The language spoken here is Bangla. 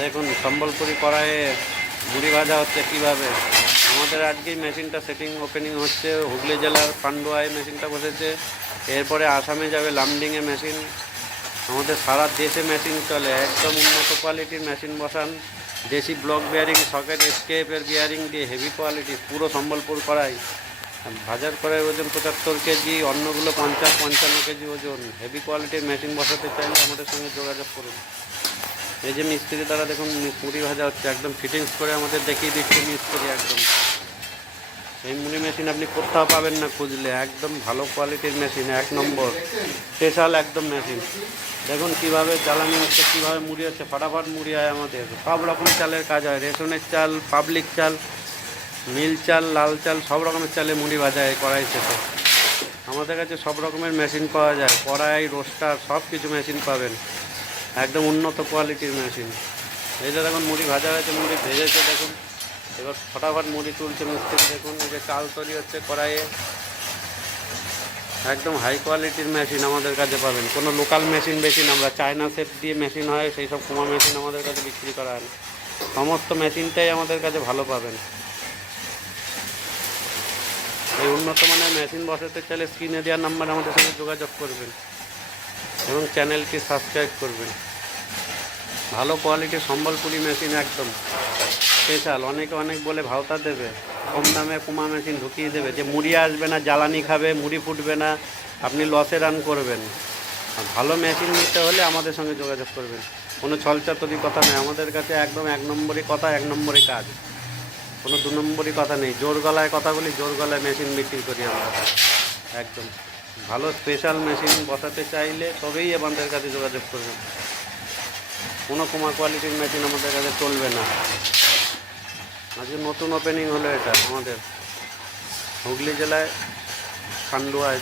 দেখুন সম্বলপুরি কড়াইয়ে মুড়ি ভাজা হচ্ছে কীভাবে। আমাদের আজকেই মেশিনটা সেটিং ওপেনিং হচ্ছে। হুগলি জেলার পান্ডুয়ায় মেশিনটা বসেছে, এরপরে আসামে যাবে লামডিংয়ে মেশিন। আমাদের সারা দেশে মেশিন চলে, একদম উন্নত কোয়ালিটির মেশিন বসান। দেশি ব্লক বিয়ারিং, সকেট স্কেপের বিয়ারিং দিয়ে হেভি কোয়ালিটি পুরো সম্বলপুর কড়াই। ভাজার কড়াই ওজন 75 কেজি, অন্যগুলো 50-55 কেজি ওজন। হেভি কোয়ালিটির মেশিন বসাতে চাইলে আমাদের সঙ্গে যোগাযোগ করুন। এই যে মিস্ত্রি দ্বারা দেখুন মুড়ি ভাজা হচ্ছে, একদম ফিটিংস করে আমাদের দেখিয়ে দিচ্ছে মিস্ত্রি একদম। এই মুড়ি মেশিন আপনি কোথাও পাবেন না খুঁজলে, একদম ভালো কোয়ালিটির মেশিন, 1 নম্বর স্পেশাল একদম মেশিন। দেখুন কিভাবে জ্বালানি হচ্ছে, কীভাবে মুড়ি হচ্ছে, ফাটাফাট মুড়ি হয়। আমাদের সব রকম চালের কাজ হয়, রেশনের চাল, পাবলিক চাল, মিল চাল, লাল চাল, সব রকমের চালে মুড়ি ভাজা হয় কড়াই থেকে। আমাদের কাছে সব রকমের মেশিন পাওয়া যায়, কড়াই, রোস্টার, সব কিছু মেশিন পাবেন, একদম উন্নত কোয়ালিটির মেশিন। এই যে দেখুন মুড়ি ভাজা হয়েছে, মুড়ি ভেজেছে দেখুন। এবার ফটাফট মুড়ি তুলছে মিস্ত্রি। দেখুন এই যে চাল তৈরি হচ্ছে কড়াইয়ে, একদম হাই কোয়ালিটির মেশিন আমাদের কাছে পাবেন। কোনো লোকাল মেশিন বেশি না, আমরা চায়না সেট দিয়ে মেশিন হয় সেই সব কুমা মেশিন আমাদের কাছে বিক্রি করা হয় না। সমস্ত মেশিনটাই আমাদের কাছে ভালো পাবেন। এই উন্নত মানের মেশিন বসাতে চাইলে স্ক্রিনে দেওয়ার নাম্বার আমাদের সঙ্গে যোগাযোগ করবেন এবং চ্যানেলটি সাবস্ক্রাইব করবেন। ভালো কোয়ালিটির সম্বলপুরি মেশিন, একদম স্পেশাল। অনেকে অনেক বলে ভাওতা দেবে, কম দামে কুমা মেশিন ঢুকিয়ে দেবে, যে মুড়ি আসবে না, জ্বালানি খাবে, মুড়ি ফুটবে না, আপনি লসে রান করবেন। আর ভালো মেশিন নিতে হলে আমাদের সঙ্গে যোগাযোগ করবেন। কোনো ছলচাতুরি কথা নেই আমাদের কাছে, একদম 1 নম্বরই কথা, 1 নম্বরই কাজ, কোনো 2 নম্বরই কথা নেই। জোর গলায় কথা বলি, জোর গলায় মেশিন বিক্রি করি আমরা। একদম ভালো স্পেশাল মেশিন বসাতে চাইলে তবেই আমাদের কাছে যোগাযোগ করবেন। কোনো কুমা কোয়ালিটির মেশিন আমাদের কাছে চলবে না। আজকে নতুন ওপেনিং হলো এটা আমাদের হুগলি জেলায় পান্ডুয়ায়।